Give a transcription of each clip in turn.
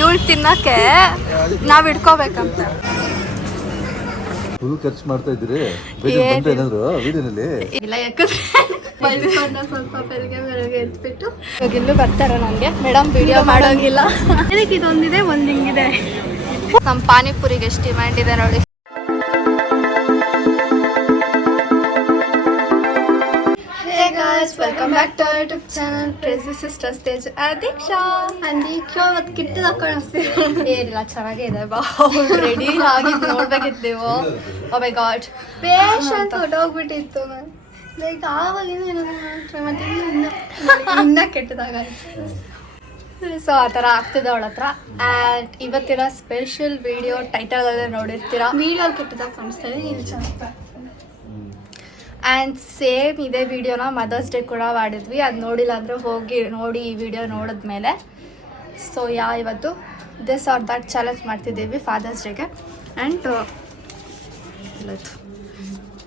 ಇವಳು ತಿನ್ನಕ್ಕೆ ನಾವ್ ಇಟ್ಕೋಬೇಕಂತ ಫುಲ್ ಖರ್ಚು ಮಾಡ್ತಾ ಇದ್ದೀರಿ. ಏನಾದ್ರು ವಿಡಿಯೋನಲ್ಲಿ ಇಲ್ಲ, ಯಾಕಂದ್ರೆ ಸ್ವಲ್ಪ ಬೆಳಗ್ಗೆ ಎದ್ಬಿಟ್ಟು ಇವಾಗ ಇಲ್ಲೂ ಬರ್ತಾರ ನನಗೆ ಮೇಡಮ್ ವಿಡಿಯೋ ಮಾಡೋಂಗಿಲ್ಲ. ಇದಕ್ಕೆ ಇದೊಂದಿದೆ, ಒಂದು ಹಿಂಗಿದೆ. ನಮ್ಮ ಪಾನಿಪುರಿಗೆ ಎಷ್ಟು ಡಿಮ್ಯಾಂಡ್ ಇದೆ ನೋಡಿ. Welcome back to our YouTube channel crazy sisters Tej Deeksha ಇವತ್ತು ಕಿಟ್ಟದ ಕಾಣಿಸ್ತೀವಿ. ಏನಿಲ್ಲ, ಚೆನ್ನಾಗೇ ಇದೆ. ರೆಡಿ ಆಗಿದ್ದು ನೋಡ್ಬೇಕಿತ್ತು ನೀವು. ಓ ಮೈ ಗಾಡ್, ಪೇಷಂಟ್ ಹೊಟ್ಟೋಗ್ಬಿಟ್ಟಿತ್ತು. ನಾನು ಲೈಕ್ ಆವಾಗಿಂದ ಮತ್ತೆ ಇನ್ನ ಕೆಟ್ಟದಾಗ. ಸೊ ಆ ಥರ ಆಗ್ತಿದೆ ಅವಳ ಹತ್ರ. ಆ್ಯಂಡ್ ಇವತ್ತಿನ ಸ್ಪೆಷಲ್ ವಿಡಿಯೋ ಟೈಟಲಲ್ಲೇ ನೋಡಿರ್ತೀರಾ. ವಿಡಿಯೋ ಕೆಟ್ಟದಾಗ ಕಾಣಿಸ್ತಾ ಇದೆ, ಇಲ್ಲಿ ಚೆನ್ನಾಗಿ. ಆ್ಯಂಡ್ ಸೇಮ್ ಇದೇ ವಿಡಿಯೋನ ಮದರ್ಸ್ ಡೇ ಕೂಡ ಮಾಡಿದ್ವಿ. ಅದು ನೋಡಿಲ್ಲ ಅಂದರೆ ಹೋಗಿ ನೋಡಿ ಈ ವಿಡಿಯೋ ನೋಡಿದ್ಮೇಲೆ. ಸೊ ಇವತ್ತು ದಿಸ್ ಆರ್ ದಟ್ ಚಾಲೆಂಜ್ ಮಾಡ್ತಿದ್ದೀವಿ ಫಾದರ್ಸ್ ಡೇಗೆ. ಆ್ಯಂಡ್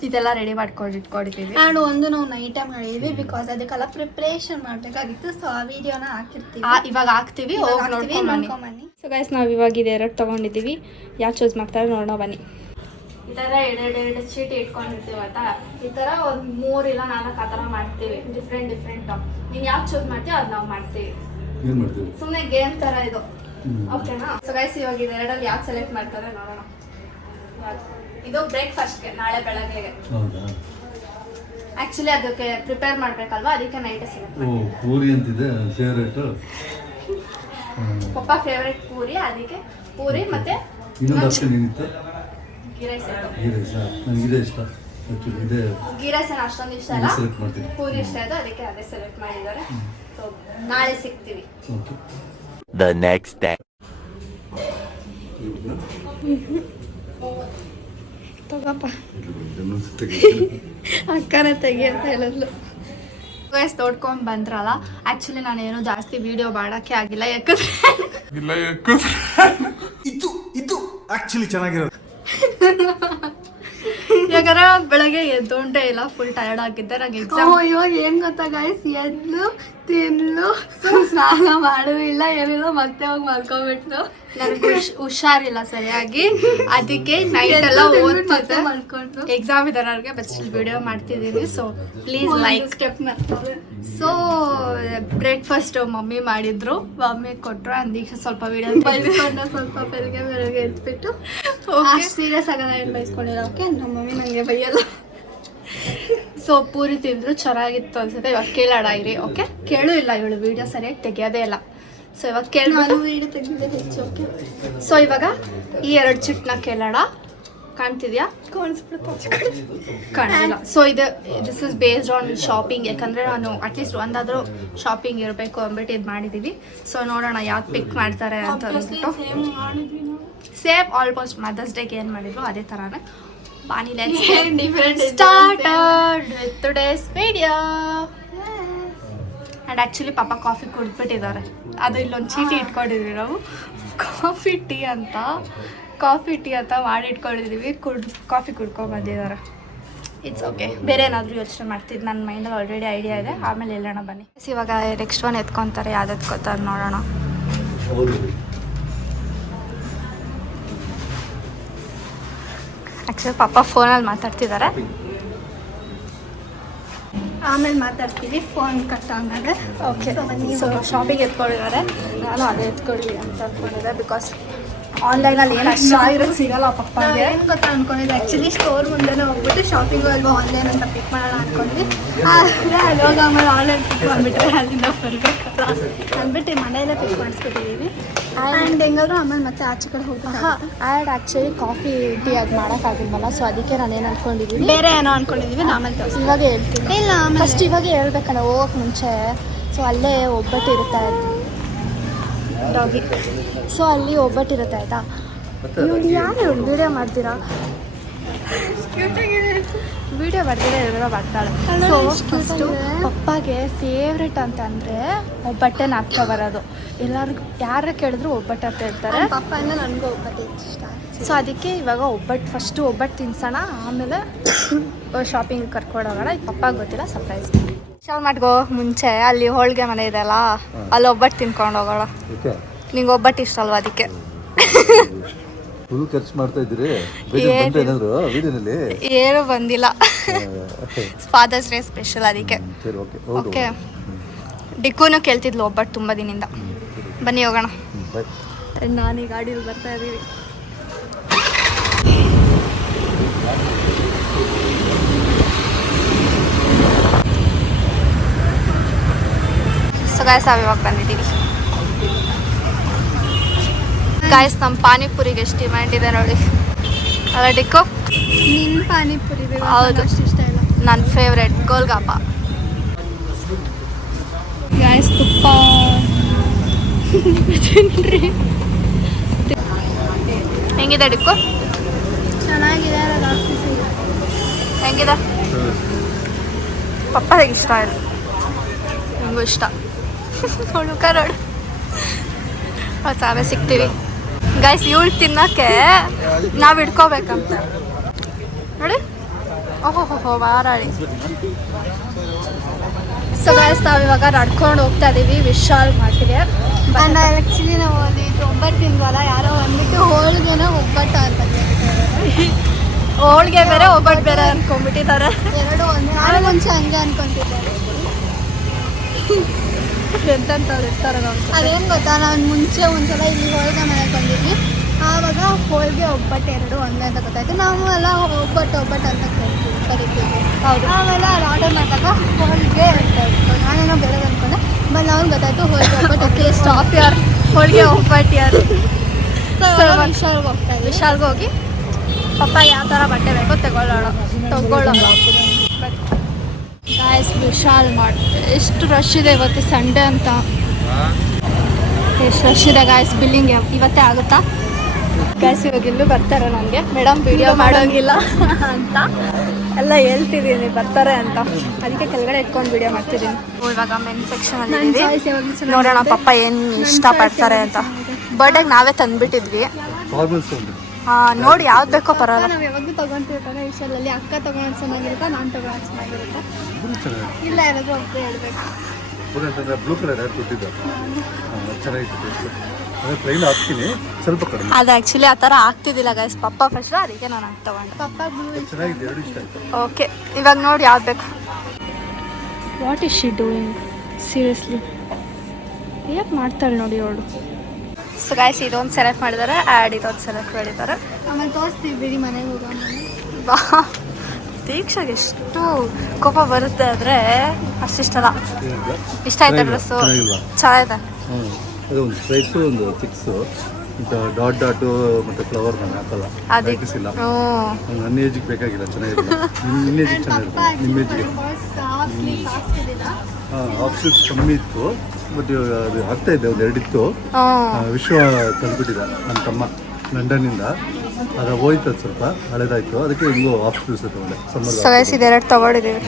ಇದೆಲ್ಲ ರೆಡಿ ಮಾಡ್ಕೊಂಡು ಇಟ್ಕೊಂಡಿದ್ದೀವಿ. ಆ್ಯಂಡ್ ಒಂದು ನಾವು ನೈಟೇ ಮಾಡಿದ್ವಿ ಬಿಕಾಸ್ ಅದಕ್ಕೆಲ್ಲ ಪ್ರಿಪ್ರೇಷನ್ ಮಾಡಬೇಕಾಗಿತ್ತು. ಸೊ ಆ ವಿಡಿಯೋನ ಹಾಕಿರ್ತೀವಿ, ಇವಾಗ ಹಾಕ್ತೀವಿ, ಹೋಗಿ ನೋಡ್ಕೊಂಬನ್ನಿ. ಸೊ ಗೈಸ್, ನಾವು ಇವಾಗ ಇದು 2 ತೊಗೊಂಡಿದ್ದೀವಿ. ಯಾರು ಚೂಸ್ ಮಾಡ್ತಾರೆ ನೋಡೋಣ ಬನ್ನಿ. ಈ ಥರ ಎರಡು ಚೀಟಿ ಇಟ್ಕೊಂಡಿರ್ತೀವಿ ಆಯ್ತಾ. ಈ ಥರ ಒಂದು 3 ಇಲ್ಲ 4 ಆ ಥರ ಮಾಡ್ತೀವಿ, ಡಿಫ್ರೆಂಟ್. ನೀನು ಯಾವ್ದು ಚೂಸ್ ಮಾಡ್ತೀವಿ ಅದು ನಾವು ಮಾಡ್ತೀವಿ. ಸುಮ್ಮನೆ ಗೇಮ್ ಥರ ಇದು, ಓಕೆನಾ? ಸೊ ಗೈಸ್, ಇವಾಗ ಇದೆರಡಲ್ಲಿ ಯಾವ್ದು ಸೆಲೆಕ್ಟ್ ಮಾಡ್ತಾರೆ ನೋಡೋಣ. ಇದು ಬ್ರೇಕ್ಫಾಸ್ಟ್ಗೆ, ನಾಳೆ ಬೆಳಗ್ಗೆಗೆ. ಆ್ಯಕ್ಚುಲಿ ಅದಕ್ಕೆ ಪ್ರಿಪೇರ್ ಮಾಡಬೇಕಲ್ವಾ, ಅದಕ್ಕೆ ನೈಟೇ ಸೆಲೆಕ್ಟ್ ಮಾಡ್ತೀವಿ. ಪೂರಿ ಅಂತಿದೆ ಫೇವರೇಟ್, ಪಪ್ಪ ಫೇವ್ರೇಟ್ ಪೂರಿ. ಅದಕ್ಕೆ ಪೂರಿ ಮತ್ತೆ ಗೀ ರೈಸ್ ಇಷ್ಟ. ಗೀ ರೈಸ್ ಅಷ್ಟೊಂದು ಇಷ್ಟ ಅಲ್ಲ, ಪೂರಿ ಇಷ್ಟ ಇದೆ, ಅದಕ್ಕೆ ಅದೇ ಸೆಲೆಕ್ಟ್ ಮಾಡಿದ್ದಾರೆ. ಸೊ ನಾಳೆ ಸಿಗ್ತೀವಿ. The next day. ತಗೋಪ್ಪ, ಅಕ್ಕನ ತೆಗಿ ಅಂತ ಹೇಳಿದ್ಲು. ಗೈಸ್, ನೋಡ್ಕೊಂಡು ಬಂದ್ರಲ್ಲ. ಆ್ಯಕ್ಚುಲಿ ನಾನೇನು ಜಾಸ್ತಿ ವಿಡಿಯೋ ಮಾಡೋಕ್ಕೆ ಆಗಿಲ್ಲ, ಯಾಕಂದ್ರೆ ಇದು ಆಕ್ಚುಲಿ ಚೆನ್ನಾಗಿರೋದು. ಯಾಕಂದ್ರೆ ಬೆಳಗ್ಗೆ ಎದ್ದೊಂಡೆ ಇಲ್ಲ, ಫುಲ್ ಟಯರ್ಡ್ ಆಗಿದ್ದೆ. ನಂಗೆ ಎಕ್ಸಾಮ್. ಇವಾಗ ಏನು ಗೊತ್ತಾ ಗೈಸ್, ಎದ್ಲು ತಿನ್ಲು ಸ್ನಾನ ಮಾಡೂ ಇಲ್ಲ, ಏನಿಲ್ಲ, ಮತ್ತೆ ಹೋಗಿ ಮಲ್ಕೊಬಿಟ್ಲು. ನನಗೆ ಹುಷಾರಿಲ್ಲ ಸರಿಯಾಗಿ, ಅದಕ್ಕೆ ನೈಟ್ ಎಲ್ಲ ಓದ್ತಿದ್ದೆ. ಎಕ್ಸಾಮ್ ಇದೆ ನನಗೆ, ಬಟ್ ಸ್ಟಿಲ್ ವಿಡಿಯೋ ಮಾಡ್ತಿದ್ದೀನಿ. ಸೊ ಪ್ಲೀಸ್ ಲೈಕ್ ಸ್ಟೆಪ್ ಮಾಡ್ತಾರೆ. ಸೊ ಬ್ರೇಕ್ಫಾಸ್ಟ್ ಮಮ್ಮಿ ಮಾಡಿದ್ರು, ಮಮ್ಮಿ ಕೊಟ್ಟರು. ಅಂದೀಕ್ಷ ಸ್ವಲ್ಪ ವಿಡಿಯೋ ಬೈಸ್ಕೊಂಡ, ಸ್ವಲ್ಪ ಬೆಳಗ್ಗೆ ಎದ್ಬಿಟ್ಟು. ಸೀರಿಯಸ್ ಆಗೋದ ಏನು ಬೈಸ್ಕೊಂಡಿಲ್ಲ. ಓಕೆ, ನಮ್ಮ ಮಮ್ಮಿ ನನಗೆ ಬೈಯಲ್ಲ. ಸೊ ಪೂರಿ ತಿಂದ್ರು, ಚೆನ್ನಾಗಿತ್ತು ಅನ್ಸುತ್ತೆ. ಇವಾಗ ಕೇಳೋಣ ಇರಿ. ಓಕೆ, ಕೇಳು ಇಲ್ಲ, ಇವಳು ವಿಡಿಯೋ ಸರಿಯಾಗಿ ತೆಗಿಯೋದೇ ಇಲ್ಲ. ಸೊ ಇವಾಗ ಕೇಳೋಣ, ವಿಡಿಯೋ ತೆಗೆದಿದ್ದೆ ಹೆಚ್ಚು. ಓಕೆ, ಸೊ ಇವಾಗ ಈ 2 ಚಿಟ್ನ ಕೇಳೋಣ. ಕಾಣ್ತಿದ್ಯಾ? ಕಾಣಿಲ್ಲ. So this is based on shopping. ಯಾಕಂದರೆ ನಾನು ಅಟ್ಲೀಸ್ಟ್ ಒಂದಾದರೂ ಶಾಪಿಂಗ್ ಇರಬೇಕು ಅಂದ್ಬಿಟ್ಟು ಇದು ಮಾಡಿದ್ದೀವಿ. ಸೊ ನೋಡೋಣ ಯಾವ್ದು ಪಿಕ್ ಮಾಡ್ತಾರೆ ಅಂತ ಅಂದ್ಬಿಟ್ಟು. ಸೇಮ್ ಆಲ್ಮೋಸ್ಟ್ ಮದರ್ಸ್ ಡೇಗೆ ಏನು ಮಾಡಿದ್ರು ಅದೇ ಥರನೇ. ಬಾನಿ started with today's video. And actually ಪಾಪ ಕಾಫಿ ಕುಡಿದ್ಬಿಟ್ಟಿದ್ದಾರೆ. ಅದು ಇಲ್ಲೊಂದು ಚೀಟಿ ಇಟ್ಕೊಂಡಿದ್ವಿ ನಾವು, ಕಾಫಿ ಟೀ ಅಂತ ಮಾಡಿ ಇಟ್ಕೊಂಡಿದ್ದೀವಿ. ಕಾಫಿ ಕುಡ್ಕೊಂಡು ಬಂದಿದ್ದಾರೆ. It's okay. ಬೇರೆ ಏನಾದರೂ ಯೋಚನೆ ಮಾಡ್ತಿದ್ದು, ನನ್ನ ಮೈಂಡಲ್ಲಿ ಆಲ್ರೆಡಿ ಐಡಿಯಾ ಇದೆ. ಆಮೇಲೆ ಎಲ್ಲೋಣ ಬನ್ನಿ. ಇವಾಗ ನೆಕ್ಸ್ಟ್ ಒನ್ ಎತ್ಕೊತಾರೆ. ಯಾವ್ದು ಎತ್ಕೊತಾರೆ ನೋಡೋಣ. ಆ್ಯಕ್ಚುಲಿ ಪಾಪ ಫೋನಲ್ಲಿ ಮಾತಾಡ್ತಿದ್ದಾರೆ, ಆಮೇಲೆ ಮಾತಾಡ್ತೀವಿ. ಫೋನ್ ಕಟ್ ಆಮೇಲೆ. ಓಕೆ, ಸೊ ಶಾಪಿಗೆ ಎತ್ಕೊಂಡಿದ್ದಾರೆ. ನಾನು ಅದೇ ಎತ್ಕೊಳ್ಳಿ ಅಂತ ಅಂದ್ಕೊಂಡಿದ್ದೆ, ಬಿಕಾಸ್ ಆನ್ಲೈನಲ್ಲಿ ಏನು ಅಷ್ಟು ಸಿಗಲ್ಲ ಪಪ್ಪಗೆ. ಏನು ಗೊತ್ತಾ ಅಂದ್ಕೊಂಡಿದ್ದೆ, ಆ್ಯಕ್ಚುಲಿ ಸ್ಟೋರ್ ಮುಂದೆನೇ ಹೋಗ್ಬಿಟ್ಟು ಶಾಪಿಂಗ್ ಅಲ್ವಾ ಆನ್ಲೈನ್ ಅಂತ ಪಿಕ್ ಮಾಡೋಣ ಅಂದ್ಕೊಂಡ್ವಿ. ಆದರೆ ಅಲ್ಲೋಗಿ ಆಮೇಲೆ ಆನ್ಲೈನ್ ಪಿಕ್ ಮಾಡಿಬಿಟ್ರೆ ಅಲ್ಲಿಂದ ಬರಬೇಕಲ್ಲ ಅಂದ್ಬಿಟ್ಟು ಮನೆಯಲ್ಲೇ ಪಿಕ್ ಮಾಡಿಸ್ಬಿಟ್ಟಿದ್ದೀವಿ. ಆ್ಯಂಡ್ ಹೆಂಗಾದ್ರೂ ಆಮೇಲೆ ಮತ್ತೆ ಆಚೆ ಕಡೆ ಹೋಗ್ಬೇಕು. ಆ್ಯಂಡ್ ಆ್ಯಕ್ಚುಲಿ ಕಾಫಿ ಟೀ ಅದು ಮಾಡೋಕ್ಕಾಗಿಲ್ವಲ್ಲ, ಸೊ ಅದಕ್ಕೆ ನಾನೇನು ಅಂದ್ಕೊಂಡಿದ್ದೀವಿ, ಬೇರೆ ಏನೋ ಅಂದ್ಕೊಂಡಿದ್ದೀವಿ. ಆಮೇಲೆ ಇವಾಗ ಹೇಳ್ತೀನಿ. ಇಲ್ಲ, ಫಸ್ಟ್ ಇವಾಗ ಹೇಳ್ಬೇಕಣ್ಣ ಹೋಗೋಕೆ ಮುಂಚೆ. ಸೊ ಅಲ್ಲೇ ಒಬ್ಬಟ್ಟು ಇರುತ್ತೆ ಡಾಗಿ. ಸೊ ಅಲ್ಲಿ ಒಬ್ಬಟ್ಟಿರುತ್ತೆ ಆಯಿತಾ. ಇವ್ರು ಯಾರು ವಿಡಿಯೋ ಮಾಡ್ತೀರಾ? ವಿಡಿಯೋ ಬರ್ದಿರೋ ಎಲ್ಲರೂ ಬರ್ತಾಳೆ. ಸೊ ಫಸ್ಟು ಪಪ್ಪಗೆ ಫೇವ್ರೆಟ್ ಅಂತಂದರೆ ಒಬ್ಬಟ್ಟೆ ನಾಪ್ಕ ಬರೋದು. ಎಲ್ಲರಿಗೂ ಯಾರು ಕೇಳಿದ್ರು ಒಬ್ಬಟ್ಟು ಅಂತ ಹೇಳ್ತಾರೆ. ಪಪ್ಪ ಅಂದರೆ ನನಗೂ ಒಬ್ಬಟ್ಟು ಇಷ್ಟ. ಸೊ ಅದಕ್ಕೆ ಇವಾಗ ಫಸ್ಟು ಒಬ್ಬಟ್ಟು ತಿನ್ಸೋಣ, ಆಮೇಲೆ ಶಾಪಿಂಗ್ ಕರ್ಕೊಂಡೋಗೋಣ. ಈಗ ಪಪ್ಪಾಗೆ ಗೊತ್ತಿಲ್ಲ, ಸರ್ಪ್ರೈಸ್. ಶಾಲ್ ಮಾಡ್ಕೋ ಮುಂಚೆ ಅಲ್ಲಿ ಹೋಳಿಗೆ ಮನೆ ಇದೆಯಲ್ಲ, ಅಲ್ಲಿ ಒಬ್ಬಟ್ಟು ತಿನ್ಕೊಂಡು ಹೋಗೋಣ. ನಿಂಗೆ ಒಬ್ಬಟ್ಟು ಇಷ್ಟ ಅಲ್ವಾ ಅದಕ್ಕೆ. ಫುಲ್ ಖರ್ಚು ಮಾಡ್ತಾ ಇದ್ದೀರಿ. ಬಂತ ಏನಾದ್ರು ವಿಡಿಯೋನಲ್ಲಿ? ಏನು ಬಂದಿಲ್ಲ. ಫಾದರ್ಸ್ ಡೇ ಸ್ಪೆಷಲ್ ಅದಕ್ಕೆ. ಸರಿ ಓಕೆ. ಓಕೆ. ಡಿಕ್ಕೂನು ಕೇಳ್ತಿದ್ಲು ಒಬ್ಬಟ್ಟು ತುಂಬ ದಿನದಿಂದ. ಬನ್ನಿ ಹೋಗೋಣ. ನಾನು ಈ ಗಾಡಿಯಲ್ಲಿ ಬರ್ತಾ ಇದ್ದೀವಿ. ಸೊ ಗಾಯ್ಸ್ ನಾವು ಇವಾಗ ಬಂದಿದ್ದೀವಿ. ಗಾಯ್ಸ್ ನಮ್ಮ ಪಾನಿಪುರಿಗೆ ಎಷ್ಟು ಡಿಮ್ಯಾಂಡ್ ಇದೆ ನೋಡಿ. ಅಲ್ಲ ಡಿಕ್ಕು? ನಿನ್ನ ಪಾನಿಪುರಿ ಹೌದು, ಇಷ್ಟ ಇಲ್ಲ. ನನ್ನ ಫೇವ್ರೆಟ್ ಗೋಲ್ಗಾಪ. ಗಾಯ್ಸ್ ತುಪ್ಪ ಹೆಂಗಿದೆ ಡಿಕ್ಕು? ಚೆನ್ನಾಗಿದೆ. ಹೆಂಗಿದೆ? ಪಪ್ಪಗೆ ಇಷ್ಟ ಇಲ್ಲ, ನಿಮಗೂ ಇಷ್ಟ. ಹುಡುಕ ನೋಡು. ಸಾವೇ ಸಿಗ್ತೀವಿ ಗೈಸ್. ಇವಳು ತಿನ್ನೋಕ್ಕೆ ನಾವು ಇಟ್ಕೋಬೇಕಂತ ನೋಡಿ. ಓಹೋ ಮಾರಾಳಿ. ಸೊ ಗೈಸ್ ನಾವು ಇವಾಗ ನಡ್ಕೊಂಡು ಹೋಗ್ತಾ ಇದೀವಿ ವಿಶಾಲ್ ಮಾರ್ಟಿಗೆ. ಆ್ಯಕ್ಚುಲಿ ನಾವು ಅಲ್ಲಿ ಒಬ್ಬಟ್ಟು ತಿನ್ವಲ್ಲ, ಯಾರೋ ಅಂದ್ಬಿಟ್ಟು ಹೋಳಿಗೆನ ಒಬ್ಬಟ್ಟು ಅಂತ ಹೋಳಿಗೆ ಬೇರೆ ಒಬ್ಬಟ್ಟು ಬೇರೆ ಅನ್ಕೊಂಡ್ಬಿಟ್ಟಿದ್ದಾರೆ. ಎರಡು ಒಂದೇ. ನಾನು ಮುಂಚೆ ಹಂಗೆ ಅನ್ಕೊಂತಿದ್ದಾರೆ. ಎಂತಂತವ್ರು ಇರ್ತಾರೆ ನಾವು. ಅದೇನು ಗೊತ್ತಾ, ನಾನು ಮುಂಚೆ ಒಂದ್ಸಲ ಇಲ್ಲಿ ಹೋಳಿಗೆ ಮನೆಗೆ ಬಂದಿದ್ವಿ. ಆವಾಗ ಹೋಳಿಗೆ ಒಬ್ಬಟ್ಟು ಎರಡು ಒಂದೇ ಅಂತ ಗೊತ್ತಾಯ್ತು. ನಾವು ಎಲ್ಲ ಒಬ್ಬಟ್ಟು ಅಂತ ಕರಿತೀವಿ. ಹೌದು. ಆಮೇಲೆ ಅದು ಆರ್ಡರ್ ಮಾಡಿದಾಗ ಹೋಳಿಗೆ ಅಂತ ಇತ್ತು. ನಾನೇನೋ ಬೇರೆ ಅಂದ್ಕೊಂಡೆ. ಬಟ್ ಅವ್ನು ಗೊತ್ತಾಯ್ತು ಹೋಳಿಗೆ ಒಬ್ಬಟ್ಟು. ಓಕೆ ಸ್ಟಾಪ್ ಯಾರು ಹೋಳಿಗೆ ಒಬ್ಬಟ್ಟು ಯಾರು. ವಿಶಾಲ್ಗೆ ಹೋಗ್ತಾ ಇದ್ವಿ. ವಿಶಾಲ್ಗೆ ಹೋಗಿ ಪಪ್ಪ ಯಾವ ಥರ ಬಟ್ಟೆ ಬೇಕೋ ತಗೊಳ್ಳೋಣ. ಗಾಯ್ಸ್ ವಿಶಾಲ್ ಮಾರ್ಟ್ ಎಷ್ಟು ರಶ್ ಇದೆ ಇವತ್ತು ಸಂಡೇ ಅಂತ. ಎಷ್ಟು ರಶ್ ಇದೆ ಗಾಯ್ಸ್. ಬಿಲ್ಲಿಂಗ್ ಇವತ್ತೇ ಆಗುತ್ತಾ ಗಾಯ್ಸ್? ಇವಾಗ ಇಲ್ಲೂ ಬರ್ತಾರೆ ನನಗೆ ಮೇಡಮ್ ವಿಡಿಯೋ ಮಾಡೋಂಗಿಲ್ಲ ಅಂತ ಎಲ್ಲ ಹೇಳ್ತಿದ್ದೀನಿ, ಬರ್ತಾರೆ ಅಂತ. ಅದಕ್ಕೆ ಕೆಳಗಡೆ ಇಟ್ಕೊಂಡು ವಿಡಿಯೋ ಮಾಡ್ತಿದ್ದೀನಿ. ಇವಾಗ ಮೆನ್ ಸೆಕ್ಷನ್ ಅಲ್ಲಿ ನೋಡೋಣ ಪಪ್ಪ ಏನು ಇಷ್ಟಪಡ್ತಾರೆ ಅಂತ. ಬರ್ಡೇಗೆ ನಾವೇ ತಂದುಬಿಟ್ಟಿದ್ವಿ. ನೋಡಿ ಯಾವ್ದು ಬೇಕೋ ಪರವಾಗಿಲ್ಲ. ನಾವು ಯಾವಾಗಲೂ ತೊಗೊತೀವಿ ತಾನೆ ವಿಶಾಲಲ್ಲಿ. ಅಕ್ಕ ತೊಗೊಳೋದು ಚೆನ್ನಾಗಿರುತ್ತಾ, ನಾನು ತೊಗೊಳೋದು ಚೆನ್ನಾಗಿರುತ್ತಾ? ಇಲ್ಲ ಯಾರಾದರೂ ಒಬ್ಬರು ಹೇಳ್ಬೇಕು. ಬ್ಲೂ ಕಲರ್ ಯಾರು ಕೊಟ್ಟಿದ್ದ ಚೆನ್ನಾಗಿತ್ತು. ಸ್ವಲ್ಪ ಕಡಿಮೆ. ಅದು ಆ್ಯಕ್ಚುಲಿ ಆ ಥರ ಆಗ್ತಿದ್ದಿಲ್ಲ ಗೈಸ್. ಪಪ್ಪ ಫಸ್ಟ್ ಅದಕ್ಕೆ ನಾನು ಹಂಗೆ ತೊಗೊಂಡೆ. ಪಪ್ಪ ಬ್ಲೂ ಚೆನ್ನಾಗಿದೆ, ಎರಡು ಇಷ್ಟ ಆಯ್ತು. ಓಕೆ ಇವಾಗ ನೋಡಿ ಯಾವ್ದು ಬೇಕು. What is she doing seriously? ಯಾಕೆ ಮಾಡ್ತಾಳೆ ನೋಡಿ ಅವಳು. ಸೊ ಗಾಯ್ಸ್ ಇದೊಂದು ಸೆಲೆಕ್ಟ್ ಮಾಡಿದ್ದಾರೆ, ಆ್ಯಡ್ ಇದೊಂದು ಸೆಲೆಕ್ಟ್ ಮಾಡಿದ್ದಾರೆ. ಆಮೇಲೆ ತೋರಿಸ್ತೀವಿ ಬಿಡಿ ಮನೆಗೆ ಹೋಗೋಣ. ಬಾ ದೀಕ್ಷಾಗೆ ಎಷ್ಟು ಕೋಪ ಬರುತ್ತೆ ಆದರೆ ಅಷ್ಟಿಷ್ಟಲ್ಲ. ಇಷ್ಟ ಆಯ್ತಾ ಡ್ರೆಸ್ಸು? ಚೆನ್ನಾಗಿದೆ. ಅದು ಒಂದು ಪ್ರೈಸು ಒಂದು ಸಿಕ್ಸು ಡಾಟು ಮತ್ತು ಫ್ಲವರ್ ನಾನು ಹಾಕಲ್ಲ. ಇಲ್ಲ ನನ್ನ ಏಜಿಗೆ ಬೇಕಾಗಿಲ್ಲ, ಚೆನ್ನಾಗಿಲ್ಲ. ನಿನ್ನ ಏಜಿಗೆ ಚೆನ್ನಾಗಿರುತ್ತೆ. ನಿಮ್ಮ ಏಜಿಗೆ ಹಾಫ್ ಸ್ಲೀವ್ಸ್ ಕಮ್ಮಿ ಇತ್ತು, ಬಟ್ ಅದು ಆಗ್ತಾ ಇದೆ. ಒಂದು ಎರಡಿತ್ತು. ವಿಶ್ವ ತಂದುಬಿಟ್ಟಿದ್ದ ನನ್ನ ತಮ್ಮ ಲಂಡನ್ನಿಂದ. ಅದು ಹೋಯ್ತು, ಅದು ಸ್ವಲ್ಪ ಹಳೇದಾಯ್ತು. ಅದಕ್ಕೆ ಹಿಂಗೋ ಹಾಫ್ ಸ್ಲೀವ್ಸ್ ತಗೊಂಡೆ. ಸಮ್ಮರ್ ಇದೆರಡು ತಗೊಂಡಿದ್ದೀವಿ.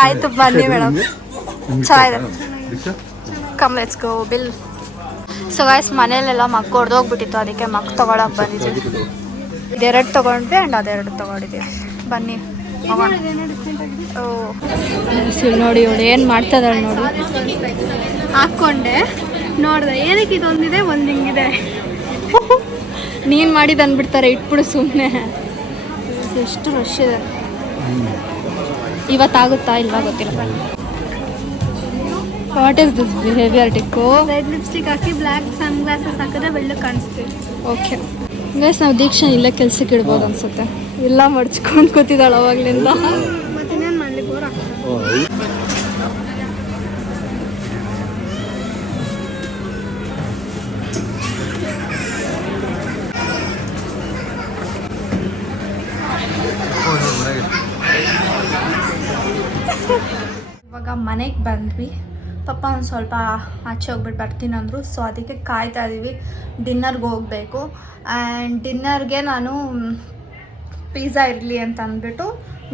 ಆಯ್ತು ಬನ್ನಿ ಮೇಡಮ್, ಚೆನ್ನಾಗಿದೆ. Come let's go bill. So guys ಮನೇಲೆಲ್ಲ ಮಗ್ ಹೊಡೆದೋಗ್ಬಿಟ್ಟಿತ್ತು, ಅದಕ್ಕೆ ಮಗ್ ತೊಗೊಳಕ್ಕೆ ಬಂದಿದ್ದೀವಿ. ಇದೆರಡು ತೊಗೊಂಡ್ವಿ ಆ್ಯಂಡ್ ಅದೆರಡು ತೊಗೊಂಡಿದ್ದೀವಿ. ಬನ್ನಿ ನೋಡಿ ಇವಳು ಏನು ಮಾಡ್ತಾ ಇದ್ದಾಳೆ ನೋಡಿ. ಹಾಕ್ಕೊಂಡೆ ನೋಡಿದೆ ಏನಕ್ಕೆ ಇದೊಂದಿದೆ ಒಂದು ಹಿಂಗಿದೆ. ನೀನು ಮಾಡಿದ್ದು ಅಂದ್ಬಿಡ್ತಾರೆ, ಇಟ್ಬಿಡು ಸುಮ್ಮನೆ. ಎಷ್ಟು ರಶ್ ಇದೆ. ಇವತ್ತಾಗುತ್ತಾ ಇಲ್ವಾ ಗೊತ್ತಿಲ್ಲ. ವಾಟ್ ಇಸ್ ದಿಸ್ ಬಿಹೇವಿಯರ್ ಟಿಕ್ಕು? ರೆಡ್ ಲಿಪ್ಸ್ಟಿಕ್ ಹಾಕಿ ಬ್ಲ್ಯಾಕ್ ಸನ್ ಗ್ಲಾಸಸ್ ಹಾಕಿದ್ರೆ ಬೆಳ್ಳು ಕಾಣಿಸ್ತೀವಿ. ಓಕೆ ಗೈಸ್ ನಾವು ದೀಕ್ಷಾ ಇಲ್ಲೇ ಕೆಲ್ಸಕ್ಕೆ ಇಡ್ಬೋದು ಅನ್ಸುತ್ತೆ. ಇಲ್ಲ ಮಡ್ಚ್ಕೊಂಡು ಕೂತಿದ್ದಾಳೆ ಅವಾಗ್ಲಿಂದ. ಮತ್ತಿನ್ನೇನು ಮಾಡ್ಲಿಕ್ಕೆ ಬೋರ್ ಆಗ್ತದೆ. ಇವಾಗ ಮನೆಗೆ ಬಂದ್ವಿ. ಪಪ್ಪ ಒಂದು ಸ್ವಲ್ಪ ಆಚೆ ಹೋಗ್ಬಿಟ್ಟು ಬರ್ತೀನಿ ಅಂದರು. ಸೊ ಅದಕ್ಕೆ ಕಾಯ್ತಾ ಇದ್ದೀವಿ. ಡಿನ್ನರ್ಗೆ ಹೋಗಬೇಕು. ಆ್ಯಂಡ್ ಡಿನ್ನರ್ಗೆ ನಾನು ಪಿಜ್ಜಾ ಇರಲಿ ಅಂತ ಅಂದ್ಬಿಟ್ಟು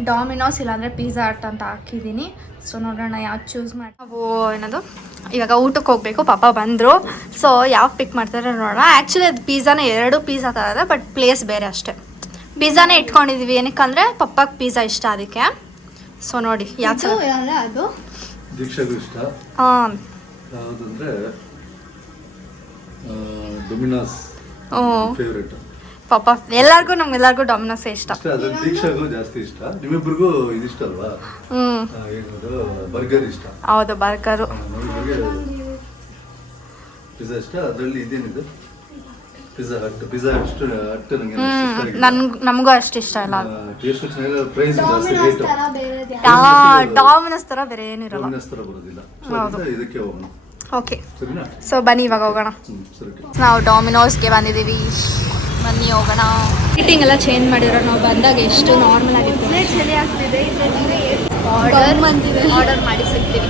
ಡಾಮಿನೋಸ್ ಇಲ್ಲಾಂದರೆ ಪಿಜ್ಜಾ ಹಟ್ ಅಂತ ಹಾಕಿದ್ದೀನಿ. ಸೊ ನೋಡೋಣ ಯಾವ್ದು ಚೂಸ್ ಮಾಡಿ. ನಾವು ಏನದು ಇವಾಗ ಊಟಕ್ಕೆ ಹೋಗಬೇಕು. ಪಾಪ ಬಂದರು. ಸೊ ಯಾವ ಪಿಕ್ ಮಾಡ್ತಾರೆ ನೋಡೋಣ. ಆ್ಯಕ್ಚುಲಿ ಅದು ಪಿಜ್ಜಾನೇ ಎರಡು ಪಿಜ್ಜಾ ಥರ ಇದೆ, ಬಟ್ ಪ್ಲೇಸ್ ಬೇರೆ ಅಷ್ಟೇ. ಪಿಜ್ಜಾನೇ ಇಟ್ಕೊಂಡಿದ್ದೀವಿ ಏನಕ್ಕಂದರೆ ಪಪ್ಪಗೆ ಪಿಜ್ಜಾ ಇಷ್ಟ ಅದಕ್ಕೆ. ಸೊ ನೋಡಿ ಯಾವುದು ಅದು ದೀಕ್ಷಾಗೂ ಇಷ್ಟ. ಹಾಂ ಯಾವುದಂದ್ರೆ ಡೊಮಿನಾಸ್ ಫೇವ್ರೇಟ್. ಪಾಪ ನಮ್ಗೆಲ್ಲರಿಗೂ ಡಾಮಿನೋಸ್ ಇಷ್ಟ. ಅದ್ರ ದೀಕ್ಷಾಗೂ ಜಾಸ್ತಿ ಇಷ್ಟ. ನಿಮ್ಮಿಬ್ರಿಗೂ ಇದಿಷ್ಟ ಅಲ್ವಾ? ಏನದು ಬರ್ಗರ್ ಇಷ್ಟ. ಹೌದು ಬರ್ಗರು. ಪಿಜ್ಜಾ ಇಷ್ಟ. ಅದರಲ್ಲಿ ಇದೇನಿದೆ ಪಿಜ್ಜಾ ಹಟ್ ನಮಗೂ ಅಷ್ಟು ಇಷ್ಟ ಇಲ್ಲ. ಟೇಸ್ಟ್ ಚೆನ್ನಾಗಿ, ಪ್ರೈಸ್ ಜಾಸ್ತಿ, ರೇಟ್ ಡಾಮಿನೋಸ್ ತರ ಬೇರೆ ಏನಿರಲ್ಲ. ಡೊಮಿನಾಸ್ ತರ ಬರೋದಿಲ್ಲ. ಇದಕ್ಕೆ ಹೋಗೋಣ. ಓಕೆ ಸರಿನಾ? ಸೊ ಬನ್ನಿ ಇವಾಗ ಹೋಗೋಣ. ಸರಿ. ನಾವು ಡಾಮಿನೋಸ್ಗೆ ಬಂದಿದ್ದೀವಿ. ಬನ್ನಿ ಹೋಗೋಣ. ಸೀಟಿಂಗ್ ಎಲ್ಲ ಚೇಂಜ್ ಮಾಡಿರೋ ನಾವು ಬಂದಾಗ ಎಷ್ಟು ನಾರ್ಮಲ್ ಆಗಿತ್ತು. ಚಳಿ ಆಗ್ತಿದೆ. ಆರ್ಡರ್ ಮಾಡಿ ಸಿಗ್ತೀವಿ.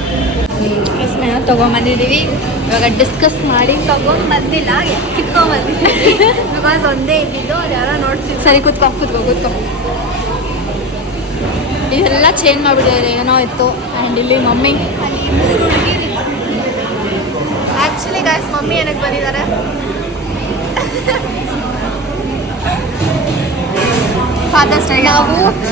ತೊಗೊಂಬಂದಿದ್ದೀವಿ. ಇವಾಗ ಡಿಸ್ಕಸ್ ಮಾಡಿ ತೊಗೊಂಡ್ಬಂದಿಲ್ಲ, ಕಿತ್ಕೊಂಡ್ಬಂದಿದ್ದೀವಿ. ಬಿಕಾಸ್ ಒಂದೇ ಇದ್ದಿದ್ದು ಅದು ಯಾರೋ ನೋಡ್ತೀವಿ. ಸರಿ ಕೂತ್ಕೊ. ಇದೆಲ್ಲ ಚೇಂಜ್ ಮಾಡಿಬಿಟ್ಟಿದ್ದಾರೆ, ಏನೋ ಇತ್ತು. ಆ್ಯಂಡ್ ಇಲ್ಲಿ ಮಮ್ಮಿ ಅಲ್ಲಿ 3 ಹುಡುಗಿರಿ. ಆ್ಯಕ್ಚುಲಿ ಗಾಯ್ಸ್ ಮಮ್ಮಿ ಏನಕ್ಕೆ ಬಂದಿದ್ದಾರೆ, ಫಾದರ್ಸ್ ಡೇ.